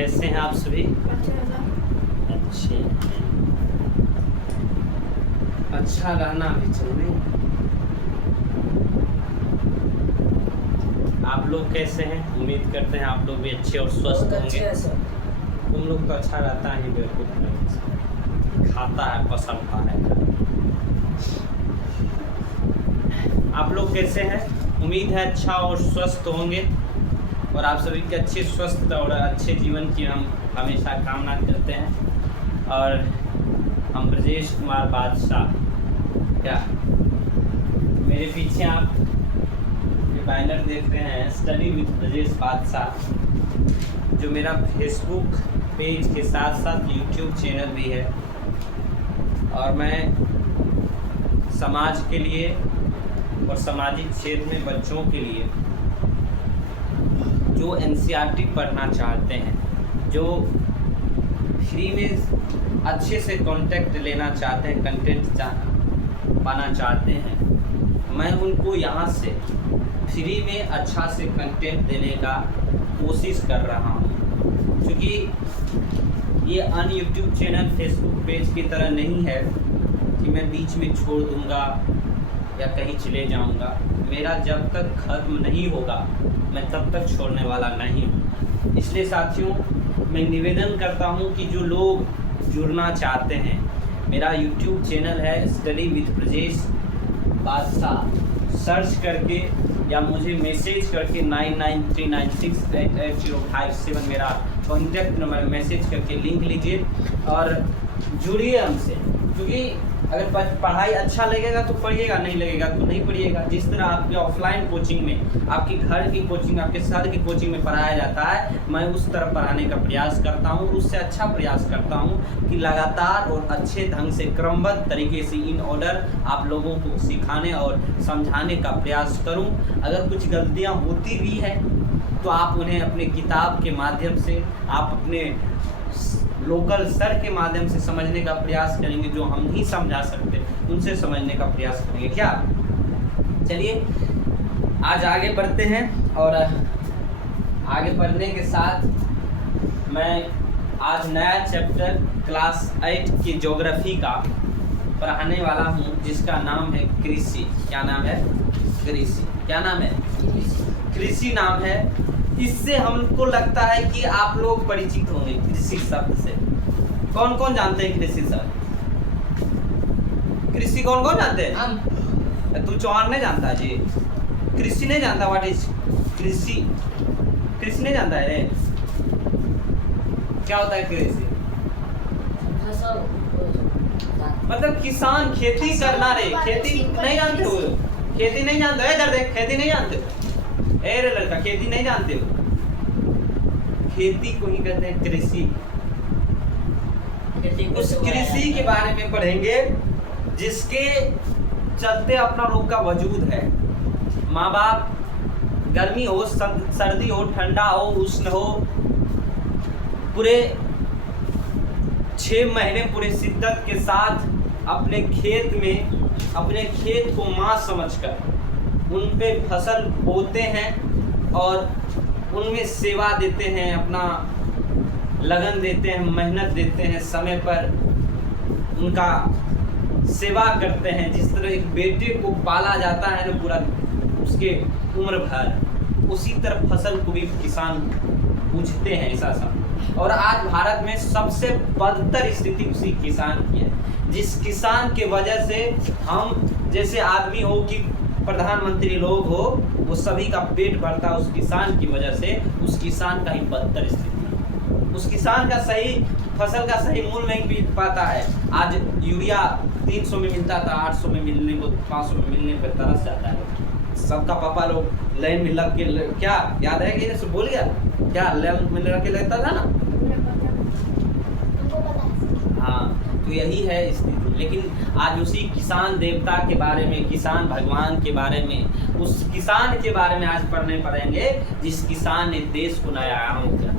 कैसे हैं आप सभी? अच्छे हैं। अच्छा रहना भी चाहिए। आप लोग कैसे हैं? उम्मीद करते हैं आप लोग भी अच्छे और स्वस्थ होंगे। तुम लोग तो अच्छा रहता ही बेवकूफ़ खाता है, पसंदता है। आप लोग कैसे हैं? उम्मीद है अच्छा और स्वस्थ होंगे और आप सभी के अच्छे स्वस्थ और अच्छे जीवन की हम हमेशा कामना करते हैं। और हम ब्रजेश कुमार बादशाह, क्या मेरे पीछे आप ये बैनर देख रहे हैं, स्टडी विद ब्रजेश बादशाह, जो मेरा फेसबुक पेज के साथ साथ यूट्यूब चैनल भी है। और मैं समाज के लिए और सामाजिक क्षेत्र में बच्चों के लिए जो एनसीईआरटी पढ़ना चाहते हैं, जो फ्री में अच्छे से कांटेक्ट लेना चाहते हैं, कंटेंट पाना चाहते हैं, मैं उनको यहाँ से फ्री में अच्छा से कंटेंट देने का कोशिश कर रहा हूँ। क्योंकि ये अन यूट्यूब चैनल फेसबुक पेज की तरह नहीं है कि मैं बीच में छोड़ दूँगा या कहीं चले जाऊँगा। मेरा जब तक खत्म नहीं होगा मैं तब तक छोड़ने वाला नहीं हूँ। इसलिए साथियों, मैं निवेदन करता हूँ कि जो लोग जुड़ना चाहते हैं, मेरा यूट्यूब चैनल है स्टडी विद ब्रजेश बादशाह, सर्च करके या मुझे मैसेज करके 9939688057 मेरा कॉन्टैक्ट नंबर मैसेज करके लिंक लीजिए और जुड़िए हमसे। क्योंकि अगर पढ़ाई अच्छा लगेगा तो पढ़िएगा, नहीं लगेगा तो नहीं पढ़िएगा। जिस तरह आपके ऑफलाइन कोचिंग में, आपके घर की कोचिंग, आपके शहर की कोचिंग में पढ़ाया जाता है, मैं उस तरह पढ़ाने का प्रयास करता हूँ। उससे अच्छा प्रयास करता हूँ कि लगातार और अच्छे ढंग से क्रमबद्ध तरीके से इन ऑर्डर आप लोगों को सिखाने और समझाने का प्रयास करूँ। अगर कुछ गलतियाँ होती भी हैं तो आप उन्हें अपने किताब के माध्यम से, आप अपने लोकल सर के माध्यम से समझने का प्रयास करेंगे। जो हम नहीं समझा सकते उनसे समझने का प्रयास करेंगे। क्या? चलिए आज आगे बढ़ते हैं। और आगे बढ़ने के साथ मैं आज नया चैप्टर क्लास 8 की ज्योग्राफी का पढ़ाने वाला हूँ, जिसका नाम है कृषि। क्या नाम है? कृषि। क्या नाम है? कृषि नाम है। इससे हमको लगता है कि आप लोग परिचित होंगे कृषि शब्द से। कौन कौन जानते हैं कृषि शब्द? कृषि कौन कौन जानते हैं? तू चौहान नहीं जानता जी? कृषि नहीं जानता? व्हाट इज कृषि? कृषि नहीं जानता है? क्या होता है कृषि? मतलब किसान, खेती करना रे। खेती नहीं जानते हो? खेती नहीं जानते हो? इधर देख, खेती नहीं जानते हो? ए रे लड़का, खेती नहीं जानते हो? खेती को ही कहते हैं कृषि। उस कृषि के बारे में पढ़ेंगे जिसके चलते अपना लोग का वजूद है। माँ बाप, गर्मी हो, सर्दी हो, ठंडा हो, उष्ण हो, पूरे 6 महीने पूरे शिद्दत के साथ अपने खेत में, अपने खेत को माँ समझकर उन पे फसल बोते हैं और उनमें सेवा देते हैं, अपना लगन देते हैं, मेहनत देते हैं, समय पर उनका सेवा करते हैं। जिस तरह एक बेटे को पाला जाता है ना पूरा उसके उम्र भर, उसी तरह फसल को भी किसान पूजते हैं ऐसा सब। और आज भारत में सबसे बदतर स्थिति उसी किसान की है, जिस किसान के वजह से हम जैसे आदमी हो कि प्रधानमंत्री लोग हो, वो सभी का पेट भरता है उस किसान की वजह से। उस किसान का ही बदतर स्थिति, उस किसान का सही फसल का सही मूल्य नहीं मिल पाता है। आज यूरिया 300 में मिलता था, 800 में मिलने को, 500 में मिलने पर तरस जाता है। सबका पापा लोग लाइन में लग के, क्या याद है कि बोल गया क्या, लाइन में लग के लगता था ना? हाँ, तो यही है स्थिति। लेकिन आज उसी किसान देवता के बारे में, किसान भगवान के बारे में, उस किसान के बारे में आज पढ़ने पड़ेंगे जिस किसान ने देश को नया आराम किया।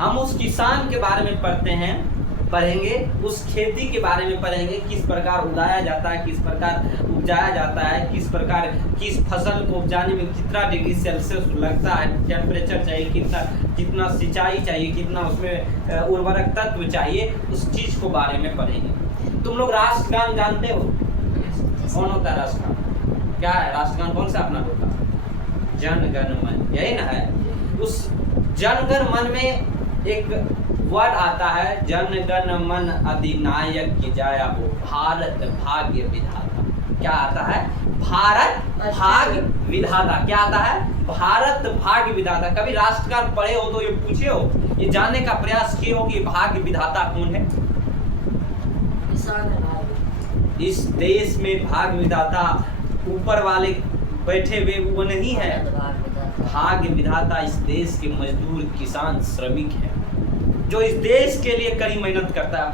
हम उस किसान के बारे में पढ़ते हैं पढ़ेंगे, उस खेती के बारे में पढ़ेंगे, किस प्रकार उगाया जाता है, किस प्रकार उपजाया जाता है, किस प्रकार किस फसल को उपजाने में कितना डिग्री सेल्सियस लगता है, टेम्परेचर चाहिए, कितना सिंचाई चाहिए, कितना उसमें उर्वरक तत्व चाहिए, उस चीज़ को बारे में पढ़ेंगे। तुम लोग राष्ट्रगान जानते हो? कौन होता है राष्ट्रगान? क्या है राष्ट्रगान? कौन सा अपना होता है? जन गण मन, यही ना है। उस जन गण मन में एक वर्ड आता है, जन गण मन अधिनायक की जाया हो भारत भाग्य विधाता। क्या आता है? भारत भाग्य विधाता। क्या आता है? भारत भाग्य विधाता। कभी राष्ट्रगान पढ़े हो तो ये पूछे हो, ये जानने का प्रयास किए हो कि भाग्य विधाता कौन है? इस देश में भाग्य विधाता ऊपर वाले बैठे हुए वो नहीं है। भाग्य विधाता इस देश के मजदूर, किसान, श्रमिक है, जो इस देश के लिए कड़ी मेहनत करता है।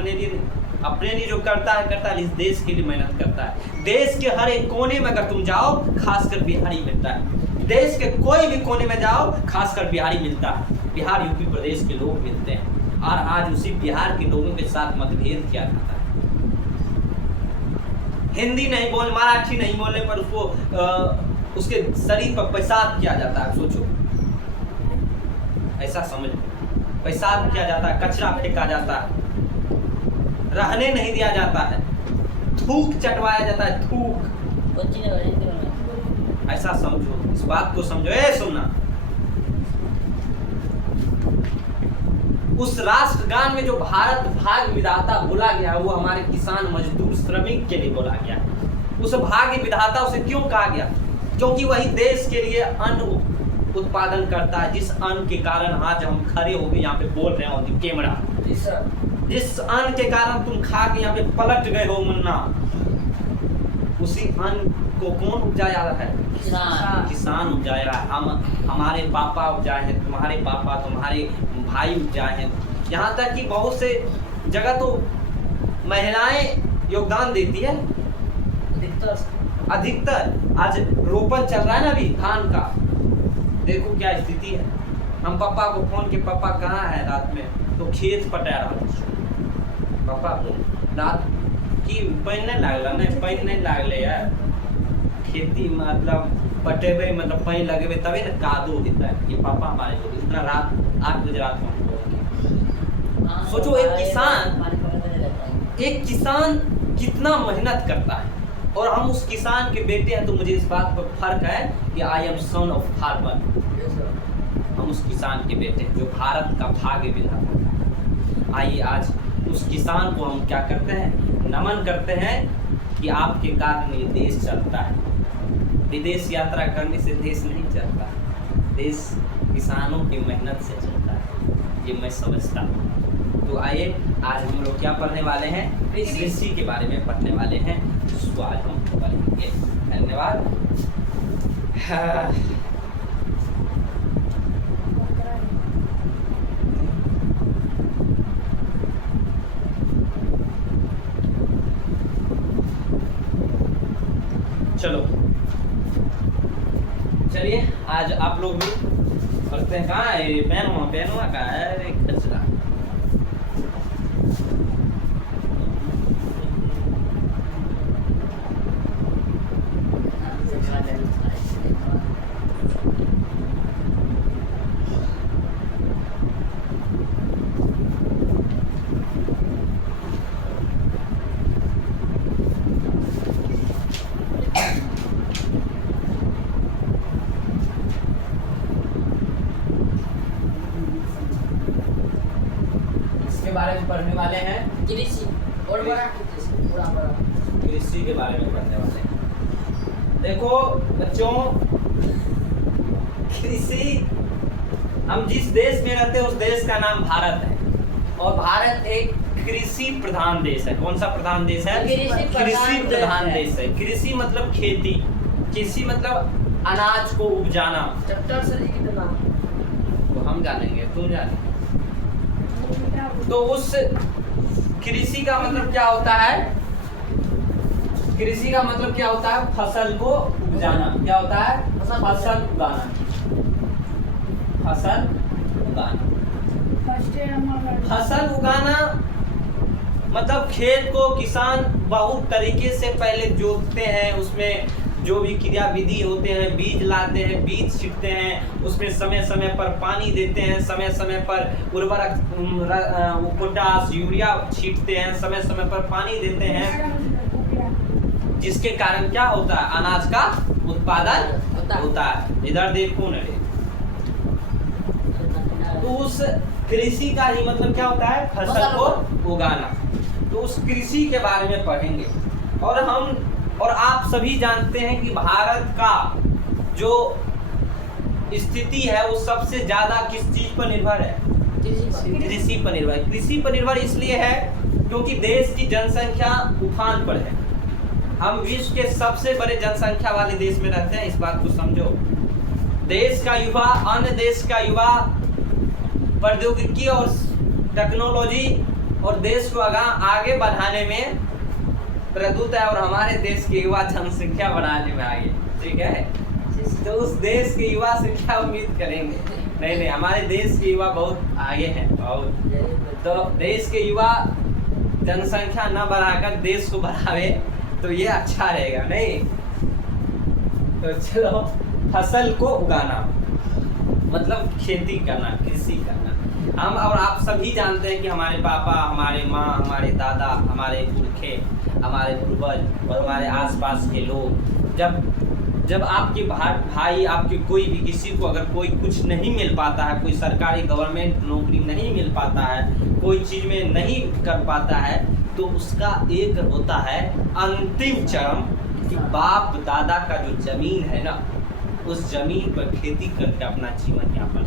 अपने लिए जो करता है इस देश के लिए मेहनत करता है। देश के हर एक कोने में अगर तुम जाओ, खासकर बिहारी मिलता है। देश के कोई भी कोने में जाओ, खासकर बिहारी मिलता है। बिहार, यूपी प्रदेश के लोग मिलते हैं और आज उसी बिहार के लोगों के साथ मतभेद किया जाता है। हिंदी नहीं बोल, मराठी नहीं बोलने पर उसको उसके शरीर पर पेशाब किया जाता है। सोचो, ऐसा समझ, पेशाब किया जाता है, कचरा फेंका जाता है, रहने नहीं दिया जाता है, थूक चटवाया जाता है, थूक। ऐसा समझो, इस बात को समझो। सुनना, उस राष्ट्रगान में जो भारत भाग्य विधाता बोला गया वो हमारे किसान, मजदूर, श्रमिक के लिए बोला गया। उस भाग्य विधाता उसे क्यों कहा गया? क्योंकि वही देश के लिए अन्न उत्पादन करता है, जिस अन्न के कारण आज हम खड़े होकर यहाँ पे बोल रहे हो कैमरा, जिस अन्न के कारण तुम खा के यहाँ पे पलट गए हो मुन्ना, उसी अन्न को कौन उपजाया है? किसान उपजाया है। हमारे पापा उपजाए हैं, तुम्हारे पापा, तुम्हारे भाई उपजाए हैं। यहाँ तक कि बहुत से जगह तो महिलाएं योगदान देती है, अधिकतर। आज रोपण चल रहा है ना अभी धान का, देखो क्या स्थिति है। हम पापा को फोन के, पापा कहाँ है? रात में तो खेत पटा रहा। पापा रात की पानी नहीं लागला, नहीं पानी नहीं लागले यार, खेती मतलब पटेबे, मतलब पानी लगेबे तभी ना कादो होता है। ये पापा हमारे लोग इतना रात 8 बजे रात में सोचो, एक किसान कितना मेहनत करता है, और हम उस किसान के बेटे हैं। तो मुझे इस बात पर फर्क है कि I am son of farmer. हम उस किसान के बेटे हैं जो भारत का भाग्य विधाता है। आइए आज उस किसान को हम क्या करते हैं? नमन करते हैं कि आपके कारण ये देश चलता है। विदेश यात्रा करने से देश नहीं चलता, देश किसानों की मेहनत से चलता है, ये मैं समझता हूँ। तो आइए आज हम लोग क्या पढ़ने वाले हैं? कृषि के बारे में पढ़ने वाले हैं, जिसको आज हम पढ़ेंगे। धन्यवाद। चलो चलिए, आज आप लोग भी पढ़ते हैं। कहाँ है पेनुआ का है? कचरा। बारे में पढ़ने वाले हैं, कृषि के बारे में पढ़ने वाले हैं। देखो बच्चों, कृषि, हम जिस देश में रहते हैं उस देश का नाम भारत है, और भारत एक कृषि प्रधान देश है। कौन सा प्रधान देश है? कृषि प्रधान देश है। कृषि मतलब खेती, कृषि मतलब अनाज को उपजाना। तो हम जानेंगे, तुम जानेंगे। तो उस कृषि का मतलब क्या होता है? कृषि का मतलब क्या होता है? फसल को उगाना। क्या होता है? फसल उगाना। फसल उगाना। फसल उगाना मतलब खेत को किसान बहुत तरीके से पहले जोतते हैं, उसमें जो भी क्रिया विधि होते हैं, बीज लाते हैं, बीज छिटते हैं, उसमें समय समय पर पानी देते हैं, समय समय पर उर्वरक पोटास यूरिया छींटते हैं, समय समय पर पानी देते हैं, जिसके कारण क्या होता है, अनाज का उत्पादन होता है। इधर देखो न, तो उस कृषि का ही मतलब क्या होता है, फसल को उगाना। तो उस कृषि के बारे में पढ़ेंगे। और आप सभी जानते हैं कि भारत का जो स्थिति है वो सबसे ज्यादा किस चीज पर निर्भर है, कृषि पर निर्भर। कृषि पर निर्भर इसलिए है क्योंकि देश की जनसंख्या उफान पर है। हम विश्व के सबसे बड़े जनसंख्या वाले देश में रहते हैं, इस बात को समझो। देश का युवा अन्य देश का युवा प्रौद्योगिकी और टेक्नोलॉजी और देश को आगे बढ़ाने में प्रदुत है, और हमारे देश के युवा जनसंख्या बढ़ाने में आगे, ठीक है। तो उस देश के युवा से क्या उम्मीद करेंगे, नहीं, हमारे देश के युवा बहुत आगे हैं, बहुत। तो देश के युवा जनसंख्या न बढ़ाकर देश को बढ़ावे तो ये अच्छा रहेगा, नहीं। तो चलो, फसल को उगाना मतलब खेती करना, कृषि करना। हम और आप सभी जानते हैं कि हमारे पापा, हमारे माँ, हमारे दादा, हमारे पुरखे, हमारे पूर्वज और हमारे आसपास के लोग, जब आपके भाई आपके कोई भी किसी को अगर कोई कुछ नहीं मिल पाता है, कोई सरकारी गवर्नमेंट नौकरी नहीं मिल पाता है, कोई चीज़ में नहीं कर पाता है, तो उसका एक होता है अंतिम चरम कि बाप दादा का जो जमीन है ना, उस जमीन पर खेती करके अपना जीवन यापन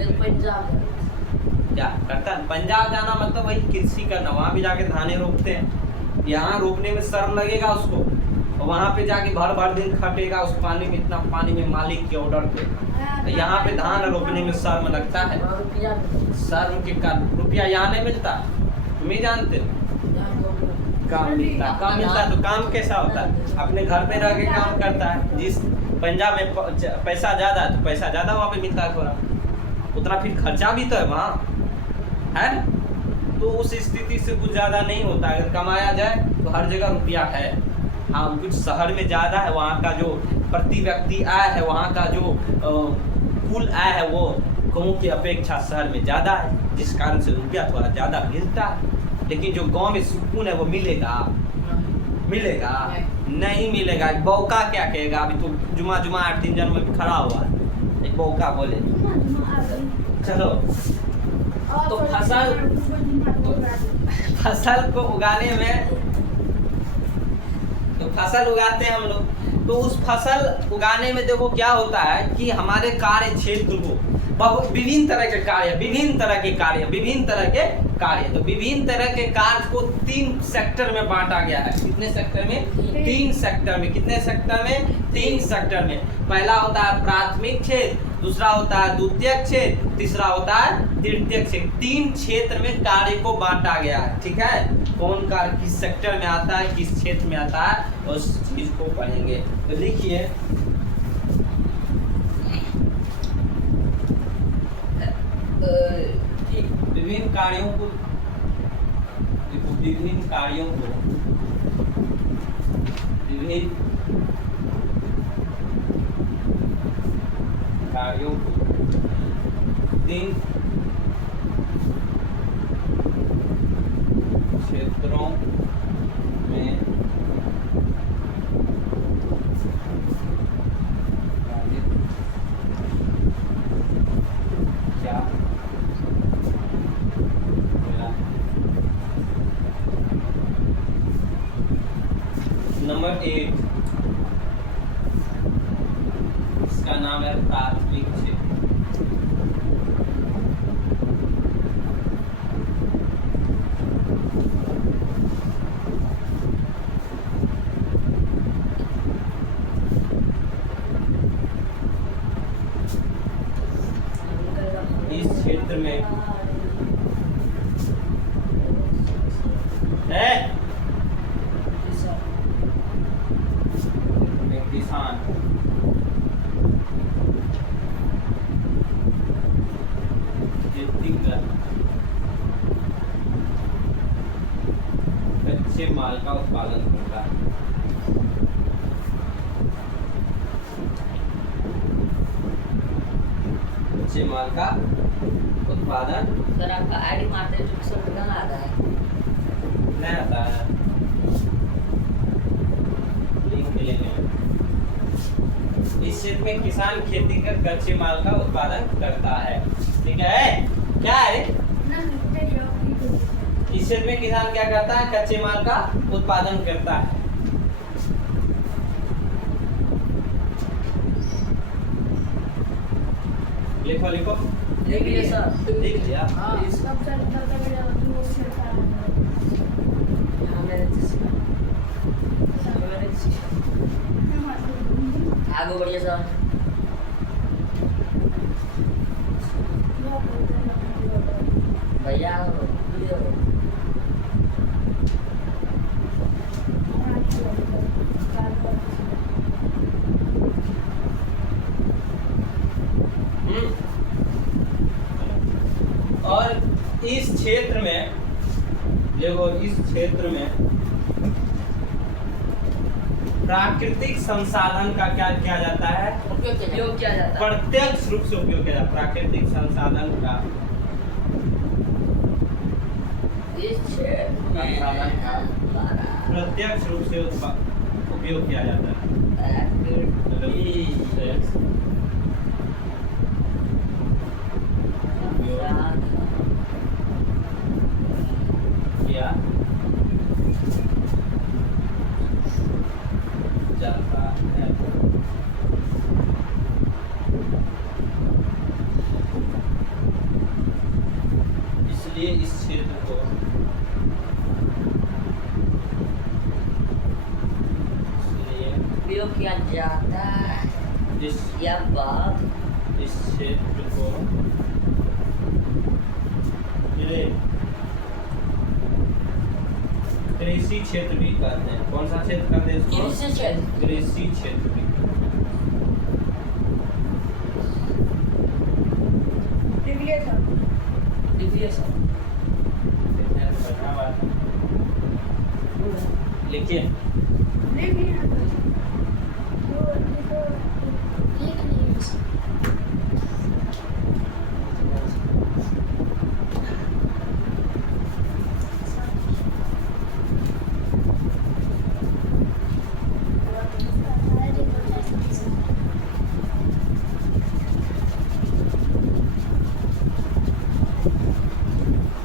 क्या करता है। पंजाब जाना मतलब वही कृषि करना, वहाँ भी जाके धाने रोपते हैं। यहाँ रोपने में शर्म लगेगा उसको, और वहाँ पे जाके भर दिन खटेगा उस पानी में, इतना पानी में मालिक के ऑर्डर पे। यहाँ पे धान रोपने में शर्म लगता है, शर्म के कारण रुपया यहाँ नहीं मिलता, तुम ही जानते हो। काम मिलता तो काम कैसा होता है, अपने घर में रह के काम करता है। जिस पंजाब में पैसा ज़्यादा है तो पैसा ज़्यादा वहाँ पे मिलता है, थोड़ा उतना फिर खर्चा भी तो है वहाँ, है। तो उस स्थिति से कुछ ज़्यादा नहीं होता। अगर कमाया जाए तो हर जगह रुपया है। हाँ, कुछ शहर में ज़्यादा है, वहाँ का जो प्रति व्यक्ति आय है, वहाँ का जो कुल आय है वो गाँव की अपेक्षा शहर में ज़्यादा है, जिस कारण से रुपया थोड़ा ज़्यादा मिलता है। लेकिन जो गांव में सुकून है वो मिलेगा नहीं मिलेगा। एक बौका क्या कहेगा, अभी तो जुमा 8 दिन जन्म में खड़ा हुआ है, एक बौका बोले। चलो, तो फसल को उगाने में, तो फसल उगाते हैं हम लोग। तो उस फसल उगाने में देखो क्या होता है कि हमारे कार्य क्षेत्र को विभिन्न तरह के कार्य, तो विभिन्न तरह के कार्य को 3 सेक्टर में बांटा गया है। कितने सेक्टर में? 3 सेक्टर में। कितने सेक्टर में? 3 सेक्टर में। पहला होता है प्राथमिक क्षेत्र, दूसरा होता है द्वितीयक क्षेत्र, तीसरा होता है तृतीयक क्षेत्र। 3 क्षेत्र में कार्य को बांटा गया है, ठीक है। कौन कार्य किस सेक्टर में आता है, किस क्षेत्र में आता है, उस चीज को पढ़ेंगे। तो लिखिए, विभिन्न कार्यों को विभिन्न कार्यों को 3 क्षेत्रों में क्या नंबर 1, इसका नाम है प्राथमिक क्षेत्र। इस क्षेत्र में किसान खेती माल का उत्पादन करता है। कच्चे माल का उत्पादन। सर आपका आईडी मारते हैं तो सर कहाँ आता है? नहीं आता है, लिंक लेंगे। इस क्षेत्र में किसान खेती कर कच्चे माल का उत्पादन करता है। ठीक है, क्या है? इस क्षेत्र में किसान क्या करता है? कच्चे माल का उत्पादन करता है। लिखो लिखो। लिख लिए सर? लिख लिया। हाँ। आगे बढ़िए सर। भैया और इस क्षेत्र में देखो, इस क्षेत्र में प्राकृतिक संसाधन का क्या किया जाता है? उपयोग किया जाता है। प्रत्यक्ष रूप से उपयोग किया जाता है। प्राकृतिक संसाधन का इस क्षेत्र संसाधन का प्रत्यक्ष रूप से उपयोग किया जाता है। किया जाता है। इसलिए इस क्षेत्र को उपयोग किया जाता है। इस यह बात इस क्षेत्र को कृषि क्षेत्र भी कहते हैं। कौन सा क्षेत्र कहते हैं इसको? कृषि क्षेत्र। कृषि क्षेत्र भी। लिखिए सर। लिखिए।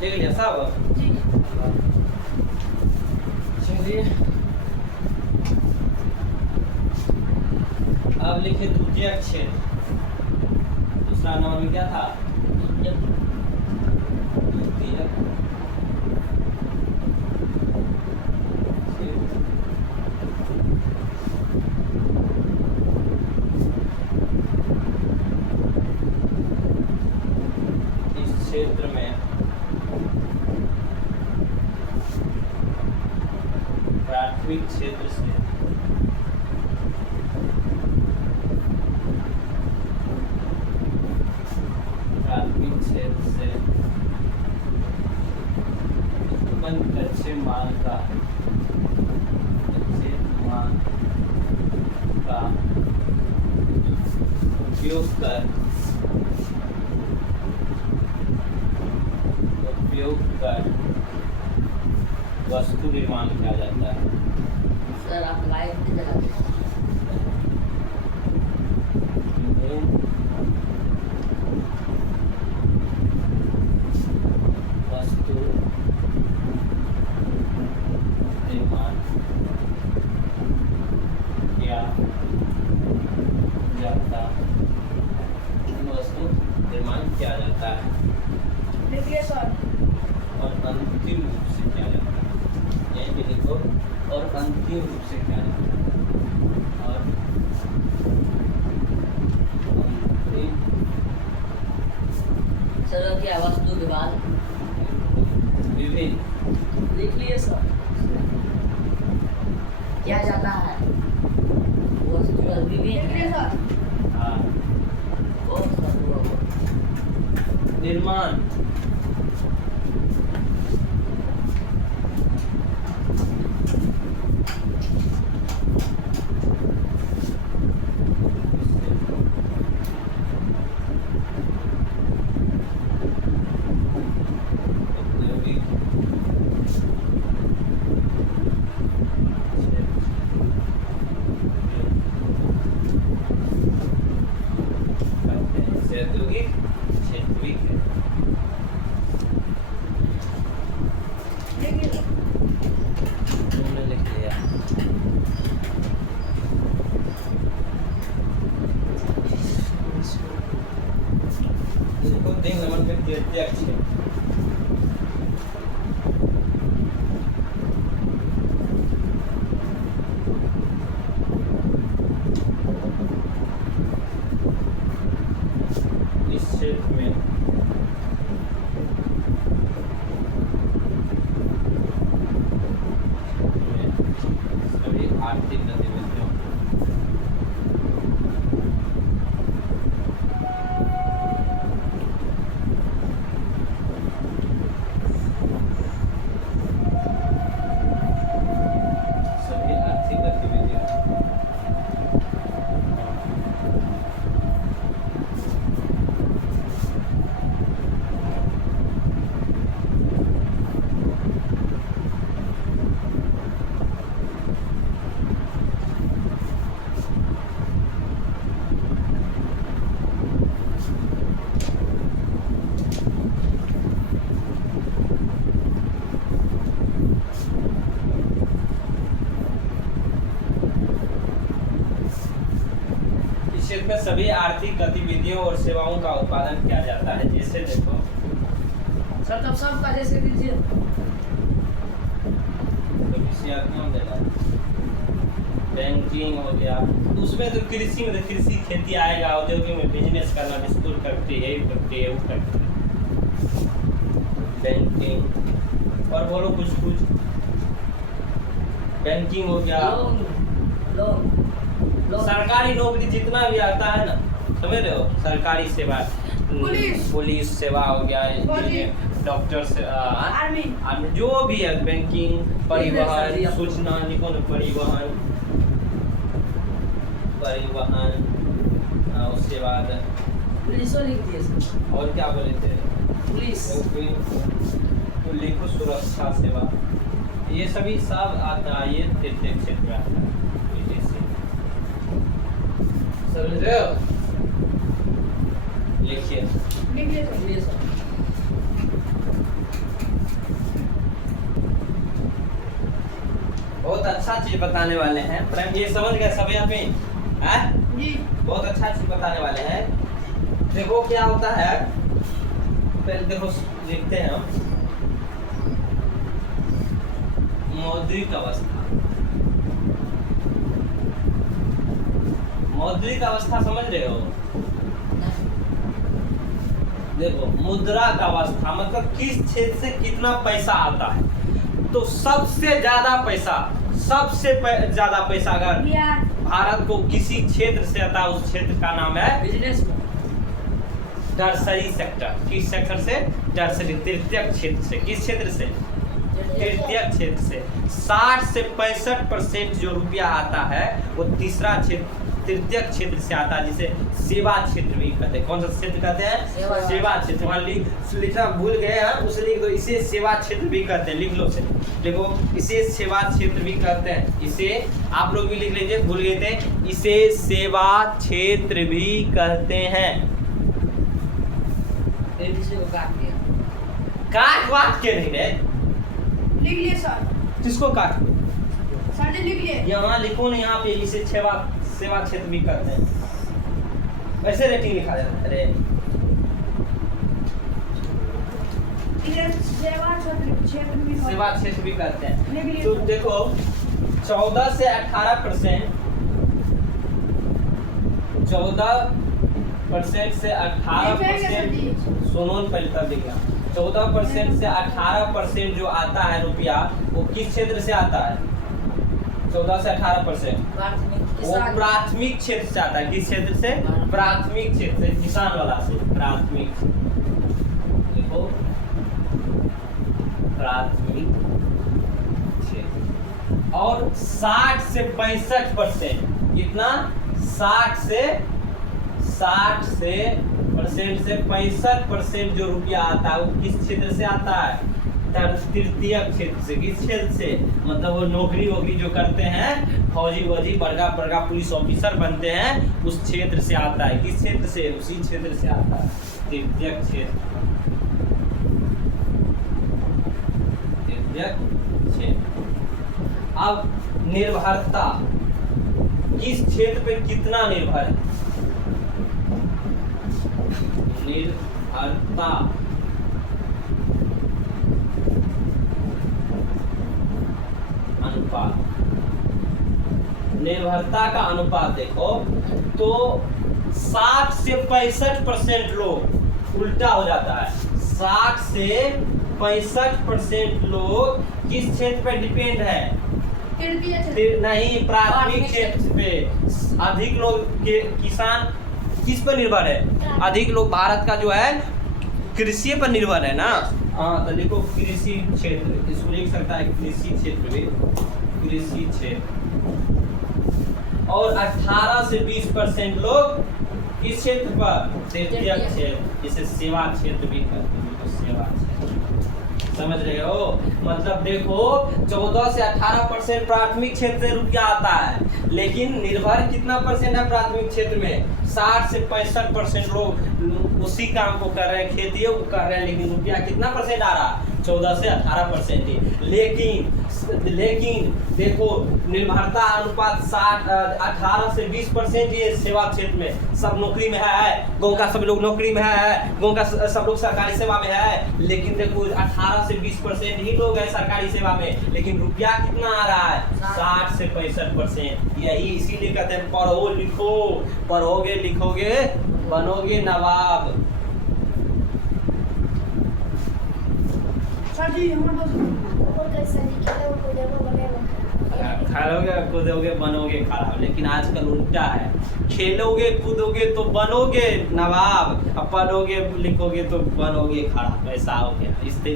देख लिया सब? चलिए, अब लिखे द्वितीय क्षेत्र। दूसरा नंबर में क्या था? द्वितीय इस क्षेत्र में प्राथमिक क्षेत्र से उत्पन्न कच्चे माल का उपयोग कर वस्तु निर्माण किया जाता है। सर आप लाइव की जगह वस्तु निर्माण किया जाता वस्तु निर्माण किया जाता है और अंतिम रूप से किया जाता है। यहीं पे लिखो, और अंतिम रूप से किया जाता है। और सर क्या वस्तु विभाग विभिन्न लिख लिए सर। क्या जाता है? वस्तु विभिन्न। हाँ, और सर वो निर्माण औद्योगिक क्षेत्र भी कहते हैं। तुमने लिख लिया। इसको देख नंबर पे तृतीय क्षेत्र। इस क्षेत्र में सभी आर्थिक गतिविधियों सभी आर्थिक गतिविधियों इस क्षेत्र में सभी आर्थिक गतिविधियों और सेवाओं का उत्पादन किया जाता है। जैसे देखो सर तब सबका जैसे दीजिए। बैंकिंग हो गया, उसमें तो कृषि में तो कृषि खेती आएगा, औद्योगिक में बिजनेस करना, बिस्कुट फैक्ट्री है, फैक्ट्री है, वो फैक्ट्री। बैंकिंग और बोलो कुछ कुछ। बैंकिंग हो गया, लोन लोन लोन सरकारी नौकरी जितना भी आता है ना, समझ रहे हो, सरकारी सेवा, पुलिस सेवा हो गया, डॉक्टर से आर्मी जो भी है, बैंकिंग, परिवहन, सूचना निपुण, परिवहन, उसके बाद पुलिस लिख दिए सर। और क्या बोले थे, पुलिस तो लिखो सुरक्षा सेवा, ये सभी सब आता है, ये तृतीय क्षेत्र में आता है। ये जैसे समझ रहे हो, लिखिए। लिए सर। बहुत अच्छा चीज बताने वाले हैं प्रेम, ये समझ गए सब यहाँ पे हैं? बहुत अच्छा चीज बताने वाले हैं। देखो क्या होता है, पहले देखो लिखते हैं हम, मौद्रिक अवस्था। मौद्रिक अवस्था समझ रहे हो, देखो मुद्रा का अवस्था मतलब किस क्षेत्र से कितना पैसा आता है। तो सबसे ज्यादा पैसा, ज्यादा पैसा अगर भारत को किसी क्षेत्र से आता है, उस क्षेत्र का नाम है बिजनेस में टर्सरी सेक्टर। किस सेक्टर से? टर्सरी, तृतीय क्षेत्र से। किस क्षेत्र से? तृतीय क्षेत्र से। 60 से 65% जो रुपया आता है वो तीसरा क्षेत्र, तृतीय क्षेत्र से आता है, जिसे सेवा क्षेत्र भी कहते हैं। कौन सा क्षेत्र कहते हैं? सेवा क्षेत्र। वहाँ लिखना भूल गए हैं, उसे लिख दो, इसे सेवा क्षेत्र भी कहते हैं। लिख लो से, देखो इसे सेवा क्षेत्र भी कहते हैं। इसे आप लोग भी लिख लीजिए, भूल गए थे, इसे सेवा क्षेत्र भी कहते हैं। काट दिया। काट वाट के नहीं रे, लिख लिए सर, किसको काट? सर ने लिख लिए। यहाँ लिखो ना, यहाँ पे इसे सेवा क्षेत्र भी कहते हैं। ऐसे रेटिंग लिखा जाता है। अरे इधर सेवा क्षेत्र भी सेवा क्षेत्र भी कहते हैं। लिख लिए तो सर। देखो 14 से 18%, 14% से 18%, सुनो पहले तब देखना, 14% से 18% जो आता है रुपया, वो किस क्षेत्र से आता है? 14 से 18% वो प्राथमिक क्षेत्र से आता है। किस क्षेत्र से? प्राथमिक क्षेत्र से, किसान वाला से। प्राथमिक, देखो प्राथमिक क्षेत्र। और 60 से 65%, कितना? 60 से 65% जो रुपया आता है वो किस क्षेत्र से आता है? तृतीय क्षेत्र से। किस क्षेत्र से? मतलब वो नौकरी वोकरी जो करते हैं, फौजी वौजी बड़का बड़का पुलिस ऑफिसर बनते हैं, उस क्षेत्र से आता है। किस क्षेत्र से? उसी क्षेत्र से आता है, तृतीय क्षेत्र। तृतीय क्षेत्र। अब निर्भरता, किस क्षेत्र पे कितना निर्भर है? निर्भरता अनुपात। निर्भरता का अनुपात देखो तो 60 से 65% लोग, उल्टा हो जाता है, 60 से 65% लोग किस क्षेत्र पे डिपेंड है? तृतीय क्षेत्र। नहीं, प्राथमिक क्षेत्र पे। अधिक लोग के किसान किस पर निर्भर है? अधिक लोग भारत का जो है कृषि पर निर्भर है ना। हाँ, तो देखो कृषि क्षेत्र, इसको लिख सकता है कृषि क्षेत्र भी, कृषि क्षेत्र। और 18 से 20% लोग किस क्षेत्र पर? तृतीय क्षेत्र, जिसे सेवा क्षेत्र भी कहते हैं। तो सेवा क्षेत्र, समझ रहे हो? मतलब देखो 14 से 18% प्राथमिक क्षेत्र से रुपया आता है, लेकिन निर्भर कितना परसेंट है प्राथमिक क्षेत्र में? 60 से 65% लोग उसी काम को कर रहे हैं, खेती को कर रहे हैं, लेकिन रुपया कितना परसेंट आ रहा? 14 से 18% ही। लेकिन देखो निर्भरता अनुपात 18 से 20% ये सेवा क्षेत्र में। सब नौकरी में है, गाँव का सब लोग नौकरी में है, गाँव का सब लोग सरकारी सेवा में है, लेकिन देखो 18 से 20% ही लोग हैं सरकारी सेवा में, लेकिन रुपया कितना आ रहा है? 60 से 65%। यही इसीलिए कहते हैं पढ़ो लिखो, पढ़ोगे लिखोगे बनोगे नवाब। सर जी हमारे खेलोगे कूदोगे बनोगे खराब, लेकिन आजकल उल्टा है, खेलोगे कूदोगे तो बनोगे नवाब, अब पढ़ोगे लिखोगे तो बनोगे खराब। ऐसा हो गया स्थिति,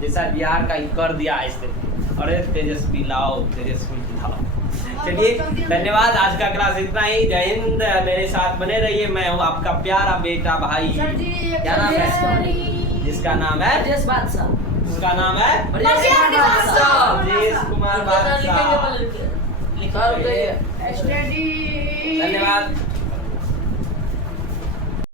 जैसा बिहार का ही कर दिया स्थिति। अरे तेजस्वी लाओ, तेजस्वी लाओ। चलिए धन्यवाद, आज का क्लास इतना ही। जय हिंद, मेरे साथ बने रहिए। मैं हूँ आपका प्यारा बेटा भाई। सर जी क्या नाम है? जिसका नाम है ब्रजेश बादशाह। उसका नाम है ब्रजेश बादशाह। ब्रजेश कुमार बादशाह। लिखा धन्यवाद।